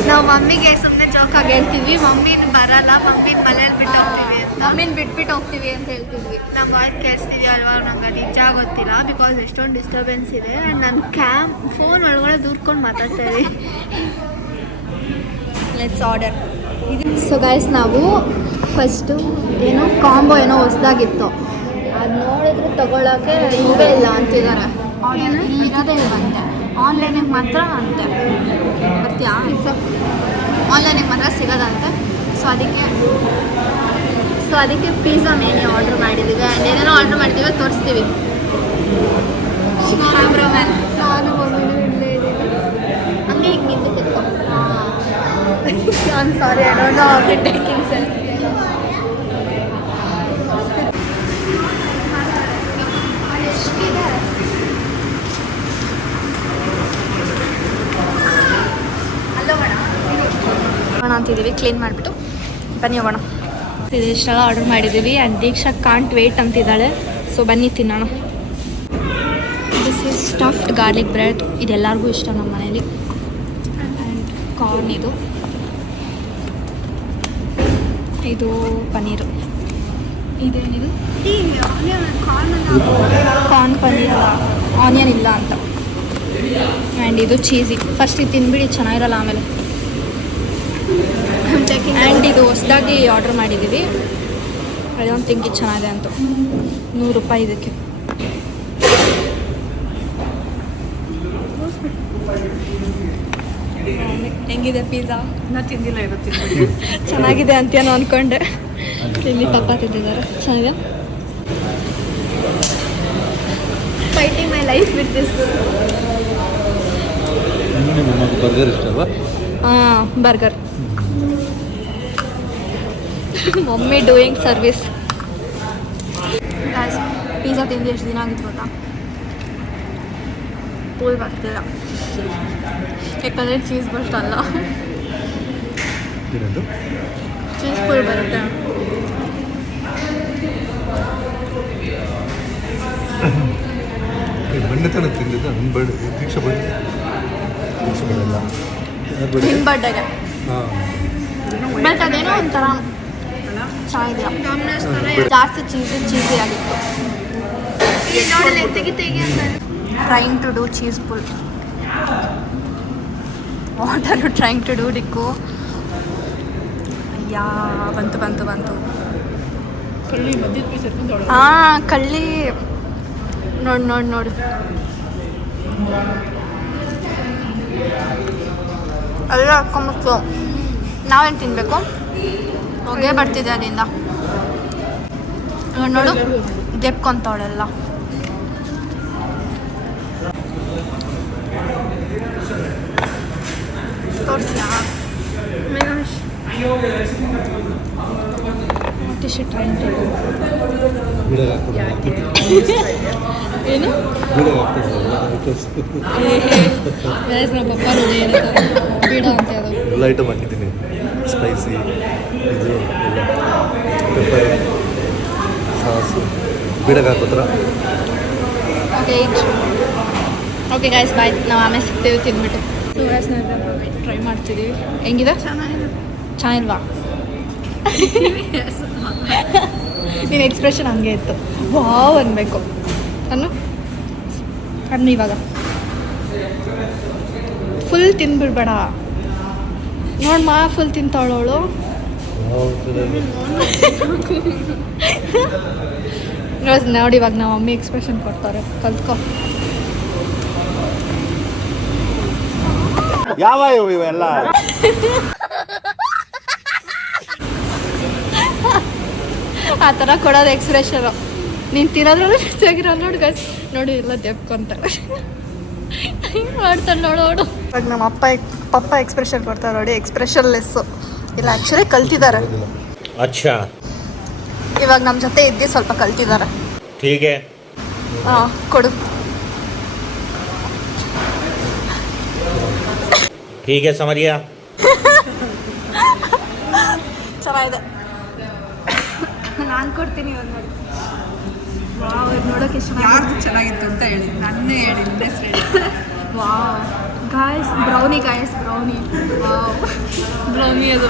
ನಾವು ಮಮ್ಮಿಗೆ ಸುಮ್ಮನೆ ಜೋಕಾಗಿ ಹೇಳ್ತಿದ್ವಿ, ಮಮ್ಮಿನ ಬರಲ್ಲ, ಮಮ್ಮಿನ ಮನೇಲಿ ಬಿಟ್ಟು ಹೋಗ್ತೀವಿ ಅಂತ, ಮಮ್ಮಿನ ಬಿಟ್ಬಿಟ್ಟು ಹೋಗ್ತೀವಿ ಅಂತ ಹೇಳ್ತಿದ್ವಿ. ನಾವು ವಾಯ್ಸ್ ಕೇಳಿಸ್ತೀವಿ ಅಲ್ವಾ, ನಂಗೆ ಅದು ನಿಜ ಗೊತ್ತಿಲ್ಲ. ಬಿಕಾಸ್ ಎಷ್ಟೊಂದು ಡಿಸ್ಟರ್ಬೆನ್ಸ್ ಇದೆ. ಆ್ಯಂಡ್ ನಾನು ಫೋನ್ ಒಳಗಡೆ ದೂರ್ಕೊಂಡು ಮಾತಾಡ್ತಾ ಇದ್ದೀವಿ. Let's order. ಸೊ ಗೈಸ್ ನಾವು ಫಸ್ಟು ಏನೋ ಕಾಂಬೋ ಏನೋ ಹೊಸ್ದಾಗಿತ್ತು, ಅದು ನೋಡಿದ್ರೆ ತಗೊಳ್ಳೋಕ್ಕೆ ಇವೇ ಇಲ್ಲ ಅಂತಿದ್ದಾರೆ. ಇರೋದೇ ಇಲ್ಲ ಅಂತೆ, ಆನ್ಲೈನಿಗೆ ಮಾತ್ರ ಅಂತೆ. ಬರ್ತೀಯಾ? ಆನ್ಲೈನಿಗೆ ಮಾತ್ರ ಸಿಗೋದಂತೆ. ಸೊ ಅದಕ್ಕೆ ಪಿಜ್ಜಾ ಮೇನೇ ಆರ್ಡ್ರ್ ಮಾಡಿದ್ದೀವಿ. ಆ್ಯಂಡ್ ಏನೇನೋ ಆರ್ಡ್ರ್ ಮಾಡಿದ್ದೀವಿ, ತೋರಿಸ್ತೀವಿ. ಕ್ಯಾಮ್ರಾಮ್ಯಾನ್ ನಾನು ಮಮ್ಮಿನೂ ಇಲ್ಲೇ ಇದ್ದೀನಿ. ಹಂಗೆ ಈಗ ನಿಂತು ಕೂತ್ಕೊ. I'm sorry, I don't know how to taking selfie. ಅಂತಿದ್ದೀವಿ, ಕ್ಲೀನ್ ಮಾಡಿಬಿಟ್ಟು ಬನ್ನಿ ಹೋಗೋಣ. ಇದಿಷ್ಟೆಲ್ಲ ಆರ್ಡರ್ ಮಾಡಿದ್ದೀವಿ. ಆ್ಯಂಡ್ ದೀಕ್ಷಾ ಕಾಂಟ್ ವೇಟ್ ಅಂತಿದ್ದಾಳೆ. ಸೊ ಬನ್ನಿ ತಿನ್ನೋಣ. This is stuffed garlic bread. ಇದೆಲ್ಲರಿಗೂ ಇಷ್ಟ ನಮ್ಮ ಮನೇಲಿ. ಆ್ಯಂಡ್ ಕಾರ್ನ್, ಇದು ಪನ್ನೀರು. ಇದೇನಿದು? ಕಾರ್ನ್ ಪನ್ನೀರ್ ಅಲ್ಲ, ಆನಿಯನ್ ಇಲ್ಲ ಅಂತ. ಆ್ಯಂಡ್ ಇದು ಚೀಸಿ. ಫಸ್ಟ್ ಇದು ತಿನ್ಬಿಡಿ, ಚೆನ್ನಾಗಿರಲ್ಲ ಆಮೇಲೆ. ಆ್ಯಂಡ್ ಇದು ಹೊಸದಾಗಿ ಆರ್ಡ್ರ್ ಮಾಡಿದ್ದೀವಿ. ಐ ಡೋಂಟ್ ಥಿಂಕ್ ಇದು ಚೆನ್ನಾಗಿದೆ ಅಂತ. 100 ರೂಪಾಯಿ ಇದಕ್ಕೆ. ಹೆಂಗಿದೆ ಪಿಜ್ಜಾ? ನಾನು ತಿಂದಿಲ್ಲ, ಇರುತ್ತೆ. ಚೆನ್ನಾಗಿದೆ ಅಂತೇನೋ ಅಂದ್ಕೊಂಡೆ. ಇಲ್ಲಿ ಪಪ್ಪ ತಿಂದಿದ್ದಾರೆ. ಚೆನ್ನಾಗಿದೆ. Fighting my life with this. Burger ಇಷ್ಟವಾ? ಹಾಂ, burger. Mummy doing service. Pizza ತಿಂದು ಎಷ್ಟು ದಿನ ಆಗಿತ್ತು ಗೊತ್ತಾ? ಪೂಲ್ ಬರ್ತಿಲ್ಲ, ಯಾಕಂದರೆ ಚೀಸ್ ಬಸ್ಟ್ ಅಲ್ಲ, ಚೀಸ್ ಪೂಲ್ ಬರುತ್ತೆ. ಬಣ್ಣ ತನ ತಿಂದಿದ್ದ ನನ್ನ ಬರ್ಡ್ ದೀಕ್ಷಾ ಬರ್ಡ್ ನಿಮ್ಮ ಬರ್ಡೇಗೆ. ಬಟ್ ಅದೇನೋ ಒಂಥರ ಚೆನ್ನಾಗಿದೆಯಾ, ಜಾಸ್ತಿ ಚೀಸಿ ಆಗಿತ್ತು. Trying to do cheese pull. What are you trying to do ಡಿಕ್ಕು? ಯಾ ಬಂತು. ಕಳ್ಳಿ ಮಧ್ಯದ ಪೀಸ್ ಎತ್ಕೊಂಡು ಹಾಂ, ಕಳ್ಳಿ. ನೋಡು ಅಲ್ಲ ಹಾಕೊಂಬಿಟ್ಟು. ನಾವೇನು ತಿನ್ನಬೇಕು? ಹೊಗೆ ಬರ್ತಿದೆ ಅದರಿಂದ. ನೋಡು ಗೆಪ್ಕೊಂತವಳೆಲ್ಲ. ತೋರಿಸಿಯಾ? ಏನು ನಮ್ಮ ಪಪ್ಪ ನೋಡಿ ಬೀಡ ಅಂತ ಹೇಳೋದು. ಎಲ್ಲ ಐಟಮ್ ಹಾಕಿದ್ದೀನಿ, ಸ್ಪೈಸಿ, ಇದು ಎಲ್ಲ ಪೆಪ್ಪರ್, ಸಾಸು, ಬೀಡಗೆ ಹಾಕೋತ್ರ. ಓಕೆ ಗಾಯ್ಸ್, ಬಾಯ್. ನಾವು ಆಮೇಲೆ ಸಿಗ್ತೇವೆ ತಿಂದ್ಬಿಟ್ಟು. ಟ್ರೈ ಮಾಡ್ತಿದ್ದೀವಿ. ಹೆಂಗಿದೆ? ಚೆನ್ನಾಗಿಲ್ವಾ? ನಿನ್ನ ಎಕ್ಸ್ಪ್ರೆಷನ್ ಹಂಗೆ ಇತ್ತು. ವಾವ್ ಅನ್ಬೇಕು ಅನ್ನು ಅನ್ನು ಇವಾಗ ಫುಲ್ ತಿಂದ್ಬಿಡ್ಬೇಡ. ನೋಡ್ಮ ಫುಲ್ ತಿಂತಾಳವಳು. ನೋಡಿ ಇವಾಗ ನಮ್ಮ ಮಮ್ಮಿ ಎಕ್ಸ್ಪ್ರೆಷನ್ ಕೊಡ್ತಾರೆ, ಕಲ್ತ್ಕೊ. ಯಾವ ಇವೆಲ್ಲ ಆ ಥರ ಕೊಡೋದು ಎಕ್ಸ್ಪ್ರೆಷನು. ನೀನು ತಿನ್ನೋದ್ರಲ್ಲೂ ಬಿಸಿಯಾಗಿರೋ ನೋಡಿ ಗಸ್, ನೋಡಿ ಎಲ್ಲ ದೆಪ್ಕೊಂತಾಳೆ ಮಾಡ್ತಾಳೆ ನೋಡು. ಇವಾಗ ನಮ್ಮ ಪಪ್ಪ ಎಕ್ಸ್ಪ್ರೆಷನ್ ಕೊಡ್ತಾರೆ ನೋಡಿ, ಎಕ್ಸ್ಪ್ರೆಷನ್ ಲೆಸ್ಸು. ಇಲ್ಲ ಆ್ಯಕ್ಚುಲಿ ಕಲ್ತಿದ್ದಾರೆ. ಅಚ್ಚಾ, ಇವಾಗ ನಮ್ಮ ಜೊತೆ ಇದ್ದು ಸ್ವಲ್ಪ ಕಲ್ತಿದ್ದಾರೆ. ಹೀಗೆ ಹಾಂ ಕೊಡು. ಹೀಗೆ ಸಮರಿಯಾ ಚೆನ್ನಾಗಿದೆ. ನಾನು ಕೊಡ್ತೀನಿ ಇವಾಗ ನೋಡಿ. ವಾವ್, ಇದು ನೋಡೋಕೆ ಯಾರ್ದು ಚೆನ್ನಾಗಿತ್ತು ಅಂತ ಹೇಳಿ, ನನ್ನೇ ಹೇಳಿ, ನನ್ನ ಹೆಸರು ಹೇಳಿ. Wow guys, brownie guys, brownie. Wow brownie ಅದು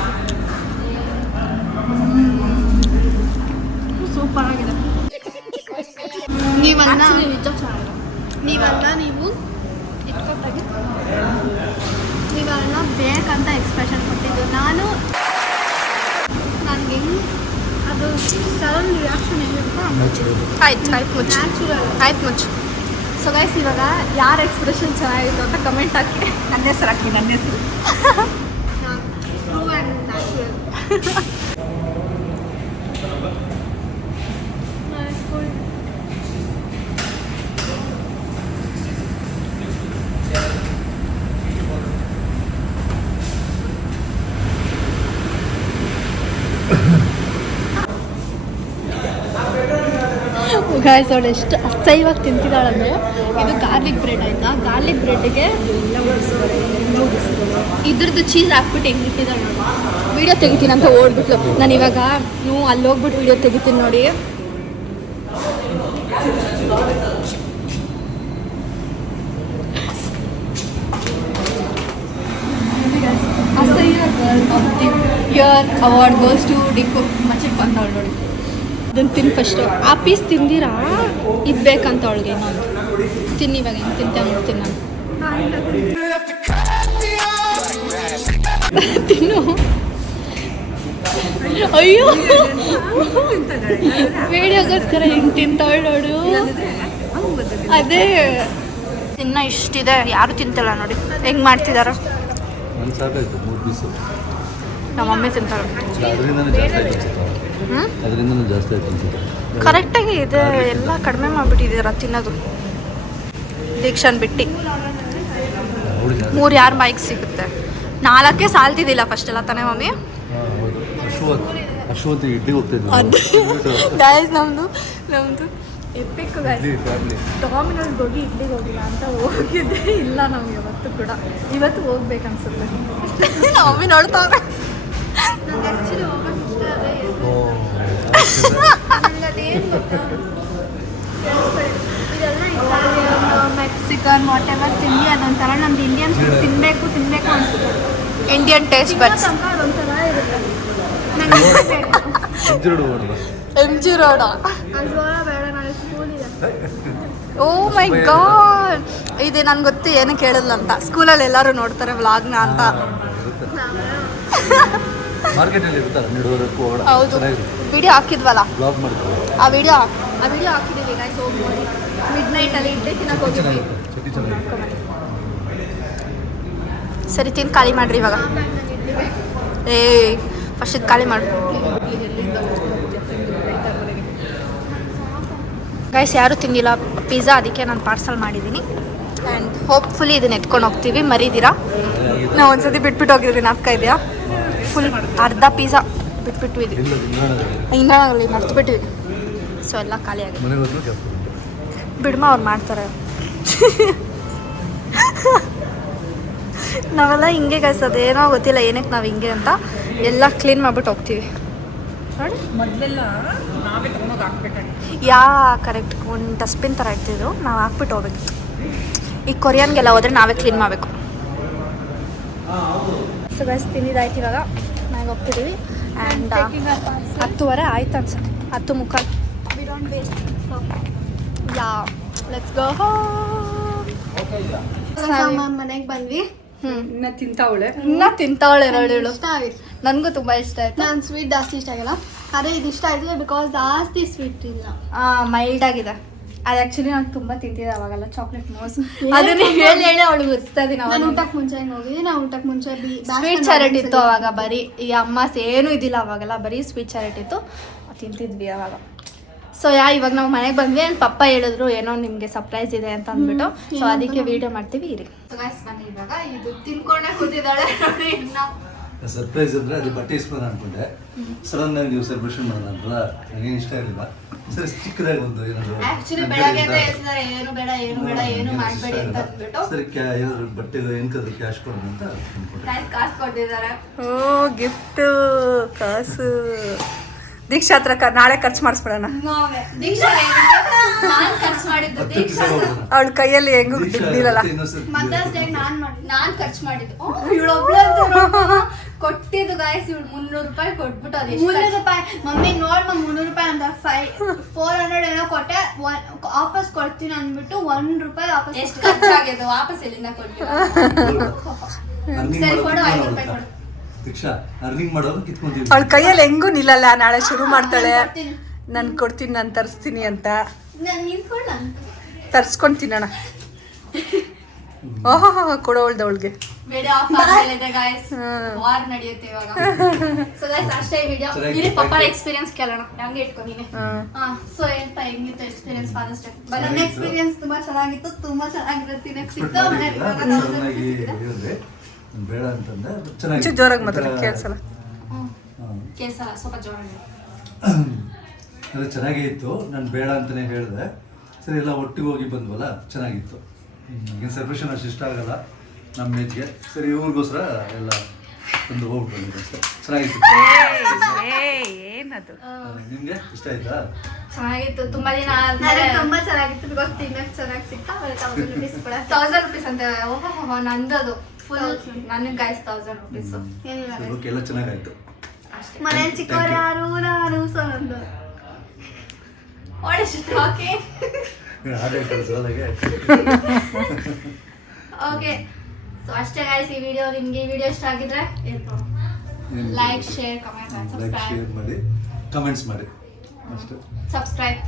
ಸೂಪರ್ ಆಗಿದೆ. ನೀವನ್ನ ನೀವು ಇಟ್ಕೊಟ್ಟಾಗಿ ನೀವನ್ನ ಬೇಕಂತ ಎಕ್ಸ್ಪ್ರೆಷನ್ ಕೊಟ್ಟಿದ್ದು. ನನಗೆ ಅದು ಸಡನ್ ರಿಯಾಕ್ಷನ್ ಏನಿರುತ್ತೋ ಆಯ್ತು ಮುಚ್ಚು, ಆಯ್ತು ಮುಚ್ಚು. ಸೊ ಗೈಸ್, ಇವಾಗ ಯಾರ ಎಕ್ಸ್ಪ್ರೆಷನ್ ಚೆನ್ನಾಗಿತ್ತು ಅಂತ ಕಮೆಂಟ್ ಹಾಕಿ. ನನ್ನ ಹೆಸರು ಹಾಕಿ, ನನ್ನ ಹೆಸರು. True and natural. ಗಾಯ್ಸ್, ಅವಳು ಎಷ್ಟು ಅಸಹ್ಯವಾಗಿ ತಿಂತಿದ್ದಾಳಂದರೆ, ಇದು ಗಾರ್ಲಿಕ್ ಬ್ರೆಡ್ ಆಯಿತಾ, ಗಾರ್ಲಿಕ್ ಬ್ರೆಡ್ಗೆ ಇದ್ರದ್ದು ಚೀಸ್ ಹಾಕ್ಬಿಟ್ಟು ಹೆಂಗೆ ಇಟ್ಟಿದ್ದಾಳೆ ನೋಡಿ. ವೀಡಿಯೋ ತೆಗಿತೀನಿ ಅಂತ ಓಡ್ಬಿಟ್ಲು. ನಾನು ಇವಾಗ ಅಲ್ಲಿ ಹೋಗ್ಬಿಟ್ಟು ವೀಡಿಯೋ ತೆಗಿತೀನಿ ನೋಡಿ. ಅಸಹ್ಯ girl of the year award goes to Dinku ಮಚ್ಚಿಟ್ ಬಂದವಳು ನೋಡಿ. ಅದನ್ನು ತಿನ್ನು ಫಸ್ಟು. ಆ ಪೀಸ್ ತಿಂದಿರಾ, ಇದು ಬೇಕಂತ ಅವಳಿಗೆ. ನಾನು ತಿನ್ನಿ ಇವಾಗ ಹೆಂಗೆ ತಿಂತೆ ನೋಡ್ತೀನಿ ನಾನು. ತಿನ್ನು. ಅಯ್ಯೋ, ವಿಡಿಯೋಗೋಸ್ಕರ ಹೆಂಗೆ ತಿಂತಾಳು ನೋಡು. ಅದೇ ಇನ್ನು ಇಷ್ಟಿದೆ, ಯಾರು ತಿಂತಲ್ಲ ನೋಡಿ ಹೆಂಗೆ ಮಾಡ್ತಿದಾರ. ನನ್ನ ಸಾಕಾಯ್ತು 3 ಪೀಸು. ನಮ್ಮ ಮಮ್ಮಿ ತಿಂತಾಳೆ. ಅದರಿಂದ ಜಾಸ್ತಿ ಆಯ್ತು ಅನ್ಸುತ್ತೆ. ಕರೆಕ್ಟಾಗಿ ಇದೆ, ಎಲ್ಲ ಕಡಿಮೆ ಮಾಡಿಬಿಟ್ಟಿದ್ದೀರ ತಿನ್ನೋದು. ದೀಕ್ಷಾನ್ ಬಿಟ್ಟು 3 ಯಾರ ಬೈಕ್ ಸಿಗುತ್ತೆ. 4 ಸಾಲ್ತಿದ್ದಿಲ್ಲ ಫಸ್ಟ್ ಎಲ್ಲ ತಾನೇ ಮಮ್ಮಿ. ಅಶ್ವತ್ ಇಡ್ಲಿ ಹೋಗ್ತಿದ್ವಿ. ಗಾಯ್ಸ್, ನಮ್ಮದು ಎಪಿಕ್ ಗಾಯ್ಸ್. ಡಾಮಿನೋಸ್ಗೆ ಹೋಗಿ ಇಡ್ಲಿಗೆ ಹೋಗಿಲ್ಲ ಅಂತ ಹೋಗಿದ್ದೆ ಇಲ್ಲ ನಾವು ಯಾವತ್ತೂ ಕೂಡ. ಇವತ್ತು ಹೋಗ್ಬೇಕನ್ಸುತ್ತೆ. ಮಮ್ಮಿ ನೋಡ್ತಾವೆ. ನಂಗೆ ಆ್ಯಕ್ಚುಲಿ ಹೋಗೋಕೆ ಇಷ್ಟ ಅದೇ. ನನಗೆ ಅದೇನು ಗೊತ್ತಾ, ಇದೆಲ್ಲ ಇಟಾಲಿಯನ್, ಮೆಕ್ಸಿಕನ್, ವಾಟ್ ಎವರ್ ತಿಂಡಿ ಅದೊಂಥರ ನಮ್ದು ಇಂಡಿಯನ್ ಫುಡ್ ತಿನ್ನಬೇಕು ಅನ್ಸುತ್ತೆ. ಇಂಡಿಯನ್ ಟೇಸ್ಟ್ ಬಡ್ಸ್ ಅದೊಂಥರ ಇರುತ್ತೆ. ನನಗೆ ಬೇಕು MG ರೋಡ. ಅದು ಬೇಡ, ನಾಳೆ ಸ್ಕೂಲ್ ಇದೆ. ಓ ಮೈ ಗಾಡ್, ಇದು ನನ್ಗೆ ಗೊತ್ತು ಏನಕ್ಕೆ ಹೇಳಿದ್ಲು ಅಂತ. ಸ್ಕೂಲಲ್ಲಿ ಎಲ್ಲರೂ ನೋಡ್ತಾರೆ ವ್ಲಾಗ್ನ ಅಂತ. ಮಾರ್ಕೆಟಲ್ಲಿ ಇರ್ತಾರೆ ನೆಡುವರೆಗೂ. ಹೌದು, ವಿಡಿಯೋ ಹಾಕಿದ್ವಲ್ಲ, ಬ್ಲಾಗ್ ಮಾಡ್ತಾರೆ. ಆ ವಿಡಿಯೋ ಹಾಕಿದ್ದೀವಿ ಗೈಸ್. ಹೋಗಿ ನೋಡಿ. ಮಿಡ್ನೈಟಲ್ಲಿ ಇಡ್ಲಿ ತಿನ್ನಕ್ಕೆ ಹೋಗಿದ್ವಿ. ಸರಿ, ತಿಂದು ಖಾಲಿ ಮಾಡ್ರಿ ಇವಾಗ. ಏ ಫಸ್ಟ್ ಇದು ಖಾಲಿ ಮಾಡು ಗೈಸ್. ಯಾರೂ ತಿಂದಿಲ್ಲ ಪಿಜ್ಜಾ, ಅದಕ್ಕೆ ನಾನು ಪಾರ್ಸಲ್ ಮಾಡಿದ್ದೀನಿ. ಆ್ಯಂಡ್ ಹೋಪ್ಫುಲಿ ಇದನ್ನ ಎತ್ಕೊಂಡು ಹೋಗ್ತೀವಿ. ಮರೀದಿರಾ, ನಾವು ಒಂದ್ಸತಿ ಬಿಟ್ಬಿಟ್ಟು ಹೋಗಿದ್ವಿ, ನಾಲ್ಕ ಇದೆಯಾ ಫುಲ್ ಅರ್ಧ ಪಿಜ್ಜಾ ಬಿಟ್ಬಿಟ್ವಿ. ಹಿಂಗಾಗಿ ಮರ್ತು. ಸೊ ಎಲ್ಲ ಖಾಲಿ ಆಗಿದೆ. ಬಿಡ್ಮ, ಅವ್ರು ಮಾಡ್ತಾರೆ. ನಾವೆಲ್ಲ ಹಿಂಗೆ ಗೈಸ್, ಅದೇನೋ ಗೊತ್ತಿಲ್ಲ ಏನಕ್ಕೆ ನಾವು ಹಿಂಗೆ ಅಂತ. ಎಲ್ಲ ಕ್ಲೀನ್ ಮಾಡ್ಬಿಟ್ಟು ಹೋಗ್ತೀವಿ ನೋಡಿ. ಮೊದಲೆಲ್ಲ ನಾವೇ ತಗೊಂಡೋಗಿ ಹಾಕ್ಬೇಕಾಗಿತ್ತು. ಕರೆಕ್ಟ್, ಒಂದು ಡಸ್ಟ್ಬಿನ್ ಥರ ಇರ್ತಿದ್ರು, ನಾವು ಹಾಕ್ಬಿಟ್ಟು ಹೋಗ್ಬೇಕಿತ್ತು. ಈ ಕೊರಿಯನ್ಗೆಲ್ಲ ಹೋದರೆ ನಾವೇ ಕ್ಲೀನ್ ಮಾಡಬೇಕು. ಸೊ ಗೈಸ್, ತಿಂದಿದ್ದಾಯ್ತು. ಇವಾಗ ಮನೆಗೆ ಹೋಗ್ತಿದ್ದೀವಿ. ಆ್ಯಂಡ್ 10:30 ಆಯ್ತು ಅನ್ಸುತ್ತೆ, 10:45. ಯಾ ಲೆಟ್ಸ್ ಗೋ ಮನೆಗೆ ಬಂದ್ವಿ. ಇನ್ನ ತಿಂತಾವಳೆ. ಇನ್ನ ತಿಂತಾವಳೆ ಎರಡು. ಇಷ್ಟ ಆಯ್ತು, ನನಗೂ ತುಂಬ ಇಷ್ಟ ಆಯ್ತು. ನಾನು ಸ್ವೀಟ್ ಜಾಸ್ತಿ ಇಷ್ಟ ಆಗಲ್ಲ, ಆದರೆ ಇದು ಇಷ್ಟ ಆಯ್ತು ಬಿಕಾಸ್ ಜಾಸ್ತಿ ಸ್ವೀಟ್ ಇಲ್ಲ, ಮೈಲ್ಡ್ ಆಗಿದೆ. ಅದು ಆ್ಯಕ್ಚುಲಿ ನಾನು ತುಂಬ ತಿಂತಿದ್ದೆ ಅವಾಗೆಲ್ಲ ಚಾಕ್ಲೇಟ್ ಮೋಸ್. ಅದನ್ನ ಹೇಳಿ ಅವಳು ಗುರ್ಸ್ತಾ ಇದೀನಿ. ನಾನು ಊಟಕ್ಕೆ ಮುಂಚೆ ಹೋಗಿದ್ದೆ, ನಾವು ಊಟಕ್ಕೆ ಮುಂಚೆ ಸ್ವೀಟ್ ಚಾರೆಟ್ ಇತ್ತು ಅವಾಗ, ಬರೀ ಈ ಅಮ್ಮಸ್ ಏನೂ ಇದ್ದಿಲ್ಲ ಅವಾಗೆಲ್ಲ, ಬರೀ ಸ್ವೀಟ್ ಚಾರೆಟ್ ಇತ್ತು, ತಿಂತಿದ್ವಿ ಅವಾಗ. ಸೊ ಇವಾಗ ನಾವು ಮನೆಗೆ ಬಂದ್ವಿ ಆ್ಯಂಡ್ ಪಪ್ಪ ಹೇಳಿದ್ರು ಏನೋ ನಿಮಗೆ ಸರ್ಪ್ರೈಸ್ ಇದೆ ಅಂತ ಅಂದ್ಬಿಟ್ಟು, ಸೊ ಅದಕ್ಕೆ ವಿಡಿಯೋ ಮಾಡ್ತೀವಿ ಇರಿ. ಬನ್ನಿ ಇವಾಗ ಇದು ತಿನ್ಕೊಂಡೆ ಕೂತಿದ್ದಾಳೆ ನೋಡಿ. ಸರ್ಪ್ರೈಸ್ ಅಂದ್ರೆ ಅದು ಬಟ್ಟೆ ಇಸ್ಕೊಂಡು ಅನ್ಕೊಂಡೆ, ಸಡನ್ ಆಗಿ ನೀವು ಸೆಲೆಬ್ರೇಷನ್ ಮಾಡೋಣ ಅಂತಲ್ಲ, ನನಗೇನು ಇಷ್ಟ ಇರಲಿಲ್ಲ. ಸರಿ ಚಿಕ್ಕದಾಗಿ ಒಂದು ಏನಾದ್ರು ಆಕ್ಚುಲಿ ಬೆಳಗ್ಗೆ ಹೇಳ್ತಿದ್ದಾರೆ ಏನು ಬೇಡ ಏನು ಬೇಡ ಏನು ಮಾಡಬೇಡಿ ಅಂತ ಅಂದ್ಬಿಟ್ಟು, ಸರಿ ಏನಾದ್ರು ಬಟ್ಟೆ ಏನಕ್ಕಾದ್ರೂ ಕ್ಯಾಶ್ ಕೊಡೋಣ ಅಂತ ಅನ್ಕೊಂಡೆ. ಕಾಸು ಕೊಟ್ಟಿದ್ದಾರೆ. ಓ ಗಿಫ್ಟ್ ಕಾಸು ದೀಕ್ಷಾ ಹತ್ರ ನಾಳೆ ಖರ್ಚು ಮಾಡಿಸ್ಬಿಡೋಣ. ದೀಕ್ಷಾ ನಾನು ಖರ್ಚು ಮಾಡಿದ್ದು, ದೀಕ್ಷಾ ಅವಳ ಕೈಯಲ್ಲಿ ಹೆಂಗೂ ದುಡ್ಡಿರಲ್ಲ. ಮದರ್ಸ್ ಡೇ ನಾನು ಖರ್ಚು ಮಾಡಿದ್ದು. ಇವಳೊಬ್ಳು ಕೊಟ್ಟಿದ್ದು ಗಾಯ್ಸ್, ಇವಳು 300 ರೂಪಾಯಿ ಕೊಟ್ಬಿಟ್ಟು ಅದು 300 ರೂಪಾಯಿ ಮಮ್ಮಿ ನೋಡ್ 300 ರೂಪಾಯಿ ಅಂತ 400 ಏನೋ ಕೊಟ್ಟೆ, ವಾಪಸ್ ಕೊಡ್ತೀನಿ ಅಂದ್ಬಿಟ್ಟು 1 ರೂಪಾಯಿ ವಾಪಸ್. ಎಷ್ಟು ಖರ್ಚಾಗಿದೆ ವಾಪಸ್ ಎಲ್ಲಿಂದ ಕೊಡ್ತೀವಿ? ಸರಿ ಕೊಡು, 5 ರೂಪಾಯಿ ಕೊಡು. ದೀಕ್ಷಾ ಅರ್ನಿಂಗ್ ಮಾಡೋದು ಕಿತ್ಕೊಂತೀವಿ. ಅವಳ ಕೈಯಲ್ಲಿ ಹೆಂಗೂ ನಿಲ್ಲಲ್ಲ, ನಾಳೆ ಶುರು ಮಾಡ್ತಾಳೆ ನಾನು ಕೊಡ್ತೀನಿ ನಾನು ತರಿಸ್ತೀನಿ ಅಂತ. ತರ್ಸ್ಕೊಂಡು ತಿನ್ನೋಣ. ಓಹೋ ಕೊಡೋಳ್ದು ಅವಳಿಗೆ ವಿಡಿಯೋ ಆಫ್ ಆಗಲಿದೆ ಗಾಯ್ಸ್, ವಾರ್ ನಡೆಯುತ್ತೆ ಇವಾಗ. ಸೊ ಗಾಯ್ಸ್ ಅಷ್ಟೇ ವಿಡಿಯೋ. ಇಲ್ಲಿ ಪಪ್ಪನ ಎಕ್ಸ್ಪೀರಿಯನ್ಸ್ ಕೇಳೋಣ, ಹಂಗೆ ಇಟ್ಕೊಂಡಿನಿ. ಸೊ ಏನಪ್ಪ ಹೆಂಗಿತ್ತು ಎಕ್ಸ್ಪೀರಿಯನ್ಸ್ ಫಾದರ್ಸ್ ಡೇ? ನನ್ನ ಎಕ್ಸ್ಪೀರಿಯನ್ಸ್ ತುಂಬಾ ಚೆನ್ನಾಗಿತ್ತು, ತುಂಬಾ ಚೆನ್ನಾಗಿರುತ್ತೆ. ನೆಕ್ಸ್ಟ್ ಬೇಡ ಅಂತಂದ್ರೆ ಚೆನ್ನಾಗಿ ಜೋರಾಗಿ ಮಾತಾಡಿ ಕೇಳಿಸಲ್ಲ. ಕೇಳಿಸಲ್ಲ, ಸ್ವಲ್ಪ ಜೋರಾಗಿ. ಅದು ಚೆನ್ನಾಗೇ ಇತ್ತು, ನಾನು ಬೇಡ ಅಂತಲೇ ಹೇಳಿದೆ. ಸರಿ ಎಲ್ಲ ಒಟ್ಟಿಗೆ ಹೋಗಿ ಬಂದ್ವಲ್ಲ, ಚೆನ್ನಾಗಿತ್ತು. ಈಗಿನ ಸೆಲೆಬ್ರೇಷನ್ ಅಷ್ಟು ಇಷ್ಟ ಆಗಲ್ಲ ನಮ್ಮ ಏಜ್ಗೆ. ಸರಿ ಇವ್ರಿಗೋಸ್ಕರ ಎಲ್ಲ ಒಂದು ಹೋಗ್ಬಿಟ್ಟು ಅಷ್ಟೇ. ಚೆನ್ನಾಗಿತ್ತು. ಏನದು ನಿಮಗೆ ಇಷ್ಟ ಆಯ್ತಾ? ಚೆನ್ನಾಗಿತ್ತು, ತುಂಬಾ ದಿನ ಆದ್ಮೇಲೆ ತುಂಬಾ ಚೆನ್ನಾಗಿತ್ತು. ಬಿಕಾಸ್ ತಿನ್ನಕ್ ಚೆನ್ನಾಗಿ ಸಿಕ್ತಾ. 1000 rupees ಕೂಡ, 1000 rupees ಅಂತ. ಓಹೋ ನಂದದು ಫುಲ್ ನನಗೆ ಗಾಯ್ಸ್ 1000 rupees. ಎಲ್ಲ ಚೆನ್ನಾಗಾಯ್ತು. ಮನೇಲಿ ಚಿಕ್ಕವ್ರು ಯಾರು ನಾನು ಸೊಂದು ಓಕೆ. ಸೊ ಅಷ್ಟೇ ಗಾಯ್ಸ್ ಈ ವಿಡಿಯೋ. ನಿಮ್ಗೆ ಈ ವಿಡಿಯೋ ಇಷ್ಟ ಆಗಿದ್ರೆ ಲೈಕ್ ಶೇರ್ ಮಾಡಿ, ಕಮೆಂಟ್ಸ್ ಮಾಡಿ ಅಷ್ಟೇ. Subscribe.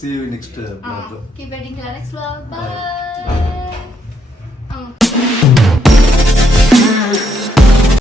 See you next vlog. Keep waiting till our next vlog. Bye.